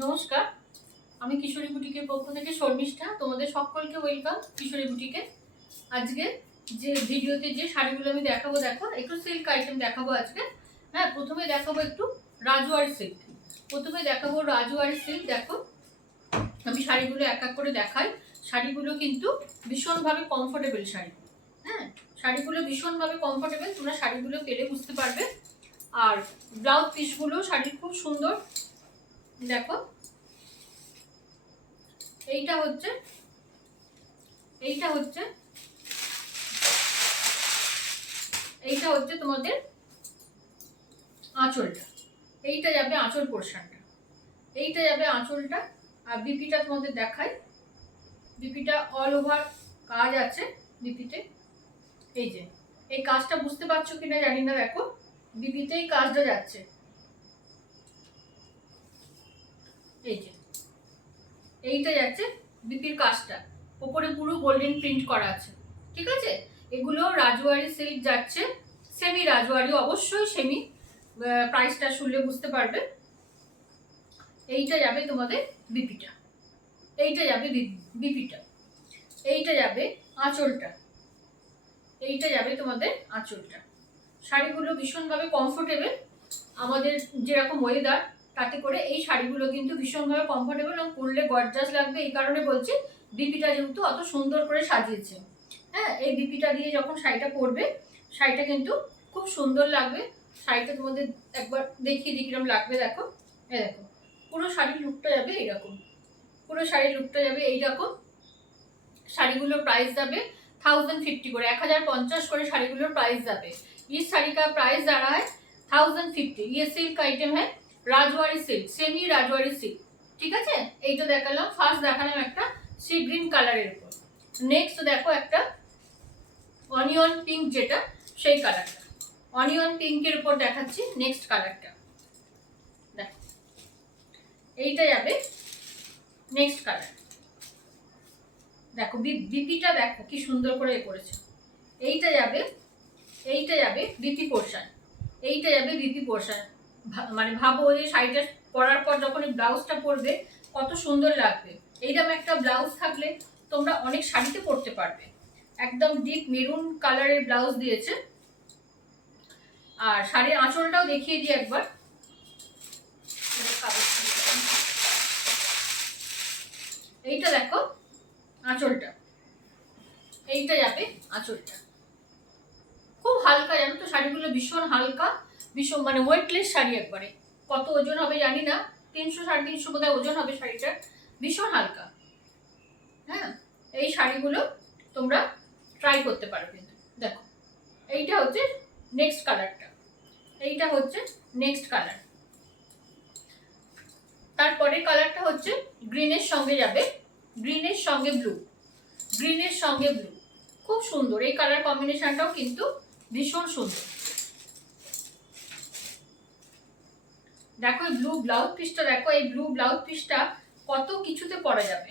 নমস্কার, আমি কিশোরী বুটিকের পক্ষ থেকে শর্মিষ্ঠা। তোমাদের সকলকে ওয়েলকাম কিশোরী বুটিকে। আজকে যে ভিডিওতে যে শাড়িগুলো আমি দেখাবো, দেখো একটু সিল্ক আইটেম দেখাবো আজকে। হ্যাঁ, প্রথমে দেখাবো একটু রাজওয়ারি সিল্ক। দেখো আমি শাড়িগুলো এক এক করে দেখাই। শাড়িগুলো কিন্তু ভীষণভাবে কমফোর্টেবল শাড়ি। হ্যাঁ, শাড়িগুলো ভীষণভাবে কমফোর্টেবল, তোমরা শাড়িগুলো পেলে বুঝতে পারবে। আর ব্লাউজ পিসগুলো শাড়ির খুব সুন্দর। দেখো এইটা হচ্ছে তোমাদের আঁচলটা। এইটা যাবে আঁচল পোর্শনটা, এইটা যাবে আঁচলটা। আর বিপিটা তোমাদের দেখাই। বিপিটা অল ওভার কাজ আছে বিপিতে। এই যে এই কাজটা বুঝতে পারছো কিনা জানি না, দেখো বিপিতে এই কাজটা যাচ্ছে। এই যে এইটা যাচ্ছে বিপির কাজটা, উপরে পুরো গোল্ডেন প্রিন্ট করা আছে। ঠিক আছে, এগুলো রাজওয়ারি সিল্ক যাচ্ছে, সেমি রাজওয়ারি, অবশ্যই সেমি। প্রাইসটা শুনলে বুঝতে পারবে। এইটা যাবে তোমাদের বিপিটা, এইটা যাবে বিপিটা, এইটা যাবে আঁচলটা, এইটা যাবে তোমাদের আঁচলটা। শাড়িগুলো ভীষণভাবে কমফোর্টেবল। আমাদের যেরকম ওয়েদার, তাতে করে এই শাড়িগুলো কিন্তু ভীষণভাবে কমফোর্টেবল এবং পরলে গর্জাস লাগবে। এই কারণে বলছি, বিপিটা যেহেতু অত সুন্দর করে সাজিয়েছে। হ্যাঁ, এই বিপিটা দিয়ে যখন শাড়িটা পরবে, শাড়িটা কিন্তু খুব সুন্দর লাগবে। শাড়িটা তোমাদের একবার দেখিয়ে দিই কিরকম লাগবে। দেখো, দেখো পুরো শাড়ির লুকটা যাবে এইরকম, পুরো শাড়ির লুকটা যাবে এইরকম। শাড়িগুলোর প্রাইস যাবে 1050 করে, 1050 করে শাড়িগুলোর প্রাइस যাবে। इस साड़ी का प्राइस जा रहा है 1050। ये सिल्क आइटम है, Rajwadi silk, semi Rajwadi silk. ঠিক আছে, এইটা দেখালাম। ফার্স্ট দেখালাম একটা সি গ্রিন কালারের উপর। নেক্সট দেখো একটা অনিয়ন পিঙ্ক, যেটা সেই কালারটা। অনিয়ন পিঙ্কের উপর দেখাচ্ছি নেক্সট কালারটা। দেখো এইটা যাবে নেক্সট কালার। দেখো বিপিটা দেখো কি সুন্দর করে করেছে। এইটা যাবে বিপি পোর্শন, এইটা যাবে বিপি পোর্শন। মানে ভাবো যে শাড়িটা পরার পর যখন ব্লাউজটা পরবে কত সুন্দর লাগবে। এইরকম একটা ব্লাউজ থাকলে তোমরা অনেক শাড়িতে পরতে পারবে। একদম ডিপ মেরুন কালারের ব্লাউজ দিয়েছে। আর শাড়ির আঁচলটাও দেখিয়ে দিই একবার। এইটা দেখো আঁচলটা, এইটা যাবে আঁচলটা। খুব হালকা, জানো তো শাড়িগুলো ভীষণ হালকা, ভীষণ মানে ওয়েটলেস শাড়ি একবারে। কত ওজন হবে জানি না, 300 350 বোধহয় ওজন হবে শাড়িটা। ভীষণ হালকা। হ্যাঁ, এই শাড়িগুলো তোমরা ট্রাই করতে পারো কিন্তু। দেখো এইটা হচ্ছে নেক্সট কালারটা, এইটা হচ্ছে নেক্সট কালার। তারপরের কালারটা হচ্ছে গ্রিনের সঙ্গে যাবে, গ্রিনের সঙ্গে ব্লু, গ্রিনের সঙ্গে ব্লু। খুব সুন্দর এই কালার কম্বিনেশনটাও কিন্তু ভীষণ সুন্দর। দেখো এই ব্লু ব্লাউজ পিসটা, দেখো এই ব্লু ব্লাউজ পিসটা কত কিছুতে পরা যাবে।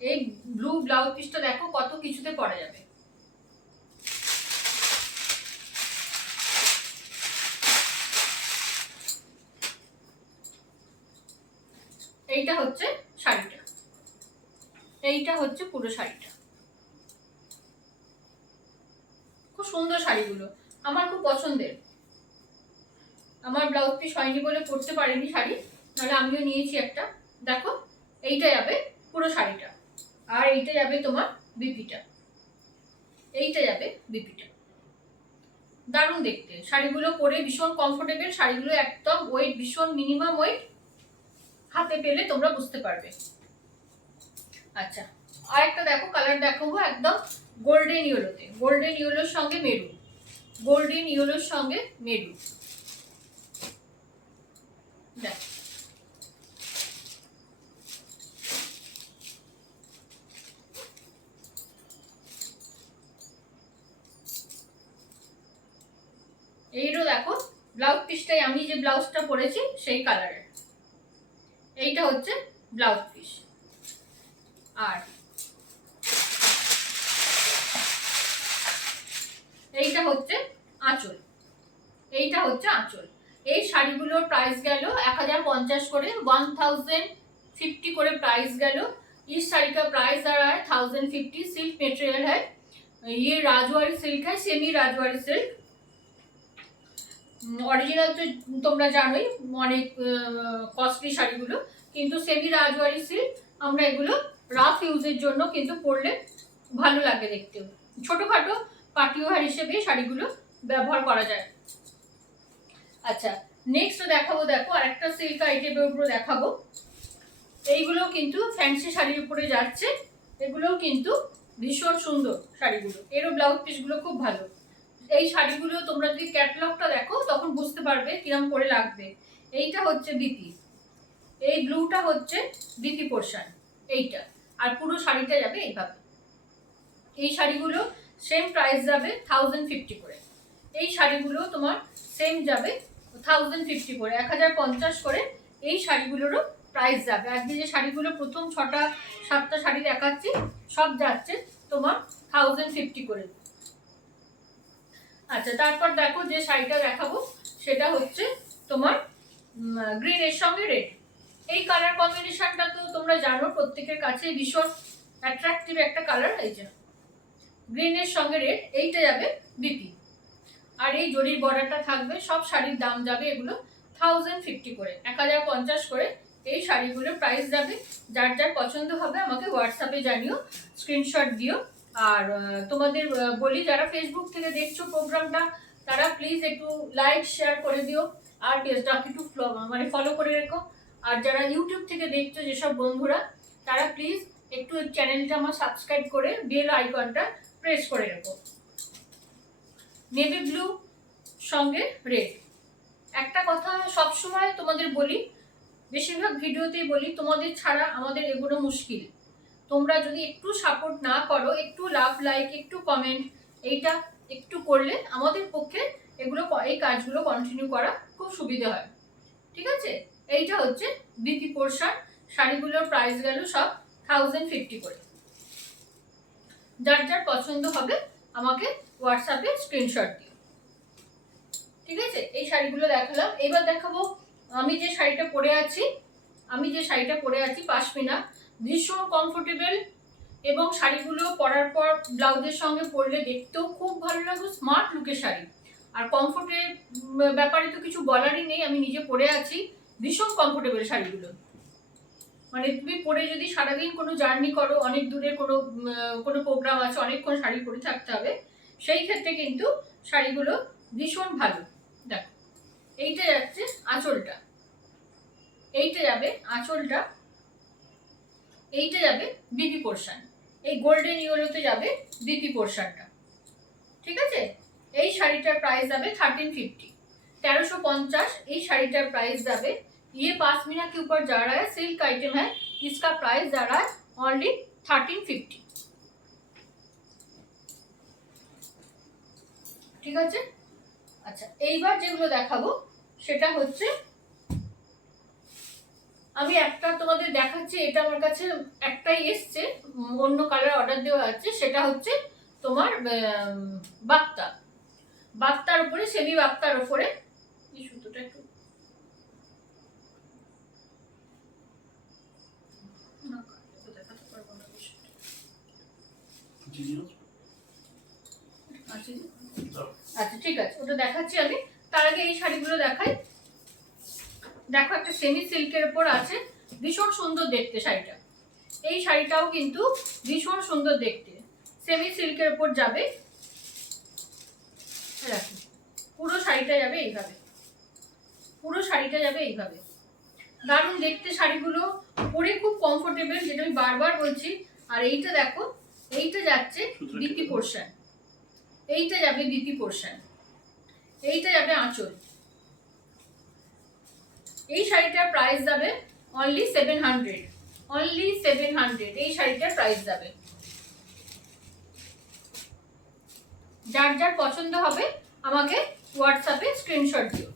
এই ব্লু ব্লাউজ পিসটা দেখো কত কিছুতে পরা যাবে। এইটা হচ্ছে শাড়িটা, এইটা হচ্ছে পুরো শাড়িটা। খুব সুন্দর শাড়িগুলো, আমার খুব পছন্দের। আমার ব্লাউজ পিস হয়নি বলে পরতে পারিনি শাড়ি, নাহলে আমিও নিয়েছি একটা। দেখো এইটা যাবে পুরো শাড়িটা, আর এইটা যাবে তোমার বিপিটা, এইটা যাবে বিপিটা। দারুণ দেখতে শাড়িগুলো পরে, ভীষণ কমফোর্টেবল শাড়িগুলো, একদম ওয়েট ভীষণ মিনিমাম ওয়েট। হাতে পেলে তোমরা বুঝতে পারবে। আচ্ছা, আর একটা দেখো কালার দেখাবো, একদম গোল্ডেন ইয়েলোতে, গোল্ডেন ইয়েলোর সঙ্গে মেরুন, গোল্ডেন ইয়েলোর সঙ্গে মেরুন। দেখো এইরও দেখো ব্লাউজ পিসটাই, আমি যে ব্লাউজটা পরেছি সেই কালারের। এইটা হচ্ছে ব্লাউজ পিস। আর এইটা হচ্ছে আঁচল, এইটা হচ্ছে আঁচল। এই শাড়িগুলোর প্রাইস গেল 1050 করে, 1050 করে प्राइस गल। इस साड़ी का प्राइस आ रहा है 1050। सिल्क मटेरियल है, ये राजवाड़ी सिल्क है, सेमी राजवाड़ी सिल्क। অরিজিনাল তো তোমরা জানোই অনেক কস্টলি শাড়িগুলো, কিন্তু সেমি রাজওয়ারি সিল্ক আমরা এগুলো রাফ ইউজের জন্য কিন্তু পরলে ভালো লাগে দেখতেও, ছোটখাটো পার্টিওয়ার হিসেবে শাড়িগুলো ব্যবহার করা যায়। আচ্ছা নেক্সট দেখাবো, দেখো আরেকটা সিল্ক আইটেমের উপরে দেখাবো। এইগুলো কিন্তু ফ্যান্সি শাড়ির উপরে যাচ্ছে, এগুলোও কিন্তু ভীষণ সুন্দর শাড়িগুলো, এরও ব্লাউজ পিসগুলো খুব ভালো। এই শাড়িগুলো তোমরা যদি ক্যাটালগটা দেখো তখন বুঝতে পারবে কিরম করে লাগবে। এইটা হচ্ছে বিপি, এই ব্লুটা হচ্ছে বিপি পোর্শন এইটা, আর পুরো শাড়িটা যাবে এইভাবে। এই শাড়িগুলো সেম প্রাইস যাবে 1050 করে, এই শাড়িগুলো তোমার সেম যাবে 1050 করে, 1050 করে এই শাড়িগুলোরও প্রাইস যাবে। আজকে যে শাড়িগুলো প্রথম 6টা 7টা শাড়ি দেখাচ্ছি সব যাচ্ছে তোমার 1050 করে। আচ্ছা তারপর দেখো যে শাড়িটা দেখাবো সেটা হচ্ছে তোমার গ্রিনের সঙ্গে রেড। এই কালার কম্বিনেশনটা তো তোমরা জানো প্রত্যেকের কাছে ভীষণ অ্যাট্রাকটিভ একটা কালার। এই যে গ্রিনের সঙ্গে রেড, এইটা যাবে বিপি, আর এই জরির বর্ডারটা থাকবে। সব শাড়ির দাম যাবে এগুলো 1050 করে, 1050 করে এই শাড়িগুলোর প্রাইস যাবে। যার যার পছন্দ হবে আমাকে হোয়াটসঅ্যাপে জানিও, স্ক্রিনশট দিও। আর তোমাদের বলি যারা ফেসবুক থেকে দেখছো প্রোগ্রামটা তারা প্লিজ একটু লাইক শেয়ার করে দিও, আর পেজটাকে একটু মানে ফলো করে রেখো। আর যারা ইউটিউব থেকে দেখছো যেসব বন্ধুরা তারা প্লিজ একটু চ্যানেলটা আমার সাবস্ক্রাইব করে বেল আইকনটা প্রেস করে রেখো। নেভি ব্লু সঙ্গে রেড। একটা কথা সবসময় তোমাদের বলি, বেশিরভাগ ভিডিওতেই বলি, তোমাদের ছাড়া আমাদের এগুলো মুশকিল। তোমরা যদি একটু সাপোর্ট না করো, একটু লাভ লাইক একটু কমেন্ট এইটা একটু করলে আমাদের পক্ষে এগুলো এই কাজগুলো কন্টিনিউ করা খুব সুবিধা হয়। ঠিক আছে, এইটা হচ্ছে বিপি পোর্শন। শাড়িগুলোর প্রাইস গেল সব 1050 করে। যার যার পছন্দ হবে আমাকে হোয়াটসঅ্যাপে স্ক্রিনশট দিও। ঠিক আছে, এই শাড়িগুলো দেখালাম। এবার দেখাবো আমি যে শাড়িটা পরে আছি পাশমিনা, ভীষণ কমফোর্টেবল এবং শাড়িগুলো পরার পর ব্লাউজের সঙ্গে পরলে দেখতেও খুব ভালো লাগবে, স্মার্ট লুকের শাড়ি। আর কমফোর্টের ব্যাপারে তো কিছু বলারই নেই, আমি নিজে পরে আছি, ভীষণ কমফোর্টেবল শাড়িগুলো। মানে তুমি পরে যদি সারাদিন কোনো জার্নি করো, অনেক দূরে কোনো প্রোগ্রাম আছে, অনেকক্ষণ শাড়ি পরে থাকতে হবে, সেই ক্ষেত্রে কিন্তু শাড়িগুলো ভীষণ ভালো। দেখো এইটা যাচ্ছে আঁচলটা, এইটা যাবে আঁচলটা, এইটা যাবে বিপি পোর্শন, এই গোল্ডেন ইয়েলোতে যাবে বিপি পোর্শনটা। ঠিক আছে, এই শাড়িটার প্রাইস যাবে 1350, 1350 এই শাড়িটার প্রাইস যাবে। ये पाशमीना के ऊपर जा रहा है, सिल्क आइटम है, इसका प्राइस जा रहा है ओनली 1350। ঠিক আছে, আচ্ছা এইবার যেগুলো দেখাবো সেটা হচ্ছে, আমি একটা তোমাদের দেখাচ্ছি, এটা আমার কাছে একটাই এসছে, অন্য কালার অর্ডার দেওয়া আছে, সেটা হচ্ছে তোমার বাক্তার উপরে, সেমি বাক্তার উপরে। এই সুতোটা একটু আচ্ছা ঠিক আছে, ওটা দেখাচ্ছি আমি। তার আগে এই শাড়িগুলো দেখাই। দেখো একটা সেমি সিল্কের উপর আছে, ভীষণ সুন্দর দেখতে শাড়িটা। এই শাড়িটাও কিন্তু ভীষণ সুন্দর দেখতে, সেমি সিল্কের উপর যাবে। পুরো শাড়িটা যাবে এইভাবে, পুরো শাড়িটা যাবে এইভাবে, দারুণ দেখতে শাড়িগুলো, পরে খুব কমফোর্টেবল, যেটা আমি বারবার বলছি। আর এইটা দেখো, এইটা যাচ্ছে বিপি পোর্শন, এইটা যাবে বিপি পোর্শন, এইটা যাবে আঁচল। এই শাড়িটার প্রাইস যাবে অনলি 700, অনলি 700 এই শাড়িটার প্রাইস যাবে। যার যার পছন্দ হবে আমাকে হোয়াটসঅ্যাপে স্ক্রিনশট দিও।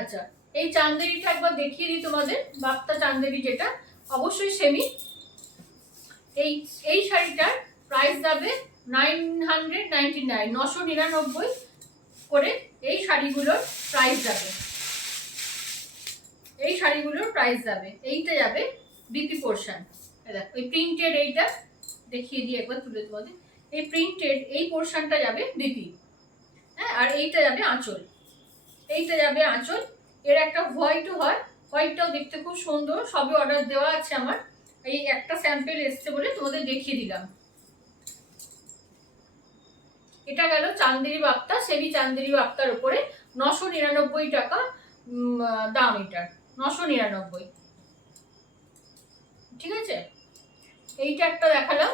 আচ্ছা এই চান্দেরিটা একবার দেখিয়ে দিই তোমাদের, বাপ্তা চান্দেরি, যেটা অবশ্যই সেমি। এই শাড়িটার প্রাইস যাবে 999, 999 করে এই শাড়িগুলোর প্রাইস যাবে। এই শাড়িগুলোর প্রাইস যাবে, এইটা যাবে বিপি পোর্শন। দেখো এই প্রিন্টেড, এইটা দেখিয়ে দিই একবার তুলে তোমাদের, এই প্রিন্টেড এই পোর্শনটা যাবে বিপি, হ্যাঁ। আর এইটা যাবে আঁচল, এইটা যাবে আঁচল। এর একটা হোয়াইটও হয়, হোয়াইটটাও দেখতে খুব সুন্দর। সবই অর্ডার দেওয়া আছে আমার, এই একটা স্যাম্পেল এসছে বলে তোমাদের দেখিয়ে দিলাম। এটা গেল চান্দেরি বাপ্তা, সেমি চান্দেরি বাপ্তার উপরে 999 টাকা দাম, এটার 999। ঠিক আছে, এইটা একটা দেখালাম।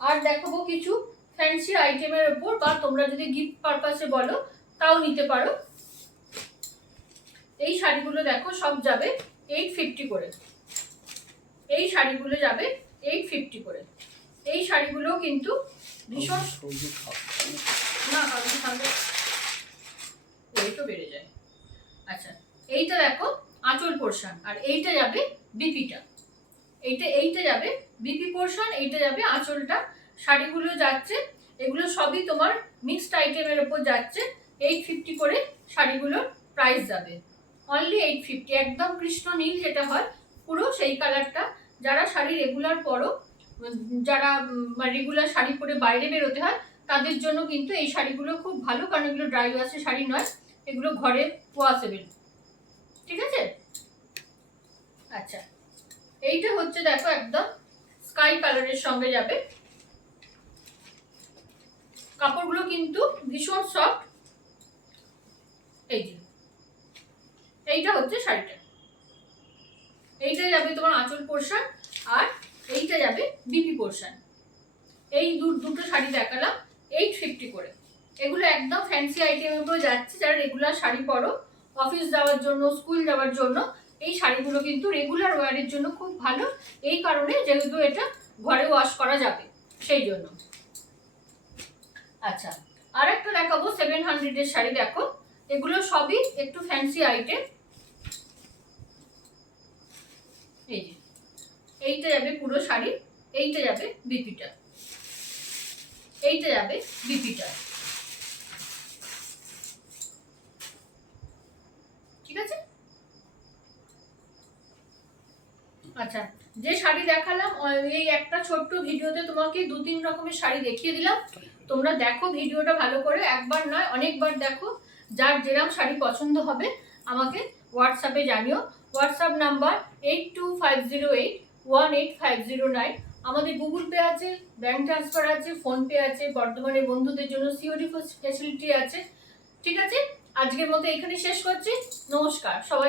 আর দেখাবো কিছু ফ্যান্সি আইটেমের উপর, বা তোমরা যদি গিফট পারপাসে বলো তাও নিতে পারো। এই শাড়িগুলো দেখো সব যাবে 850 করে, এই শাড়িগুলো যাবে 850 করে। এই শাড়িগুলো কিন্তু ভীষণ না, এই তো বেড়ে যায়। আচ্ছা, এইটা দেখো আঁচল পোর্শন, আর এইটা যাবে বিপিটা, এইটা যাবে বিপি পোর্শন, এইটা যাবে আঁচলটা। শাড়িগুলো যাচ্ছে, এগুলো সবই তোমার মিক্সড আইটেমের উপর যাচ্ছে। 850 করে শাড়িগুলোর প্রাইস যাবে, অনলি 850। একদম কৃষ্ণ নীল যেটা হয় পুরো সেই কালারটা। যারা শাড়ি রেগুলার পরো, যারা রেগুলার শাড়ি পরে বাইরে বেরোতে হয়, তাদের জন্য কিন্তু এই শাড়িগুলো খুব ভালো, কারণ এগুলো ড্রাই ওয়াশের শাড়ি নয়, এগুলো ঘরে ওয়াশেবল। ঠিক আছে, আচ্ছা এইটা হচ্ছে দেখো একদম স্কাই কালারের সঙ্গে যাবে। কাপড়গুলো কিন্তু ভীষণ সফট। এই যে এইটা হচ্ছে শাড়িটা, এইটা যাবে তোমার আঁচল পোর্শন, আর এইটা যাবে বিপি পোর্শন। এই দুটো শাড়ি দেখালাম 850 করে। এগুলো একদম ফ্যান্সি আইটেমের উপরে যাচ্ছে। যারা রেগুলার শাড়ি পরো, অফিস যাওয়ার জন্য, স্কুল যাওয়ার জন্য, এই শাড়িগুলো কিন্তু রেগুলার ওয়ারের জন্য খুব ভালো। এই কারণে যেহেতু এটা ঘরে ওয়াশ করা যাবে সেই জন্য। আচ্ছা, আর একটা দেখাবো 700 এর শাড়ি। দেখো এগুলো সবই একটু ফ্যান্সি আইটেম। এই যে এইটা যাবে পুরো শাড়ি, এইটা যাবে বিপিটা, এইটা যাবে বিপিটা। ঠিক আছে, আচ্ছা যে শাড়ি দেখালাম এই একটা ছোট্ট ভিডিওতে তোমাকে 2-3 রকমের শাড়ি দেখিয়ে দিলাম। তোমরা দেখো ভিডিওটা ভালো করে, একবার নয় অনেকবার দেখো। যার যেরকম শাড়ি পছন্দ হবে আমাকে হোয়াটসঅ্যাপে জানিও। WhatsApp number 8250818509। আমাদের গুগল পে আছে, ব্যাংক ট্রান্সফার আছে, ফোনপে আছে, বর্ধমানের বন্ধুদের জন্য সিওডি ফেসিলিটি আছে। ঠিক আছে, আজকের মতো এখানে শেষ করছি। নমস্কার সবাই।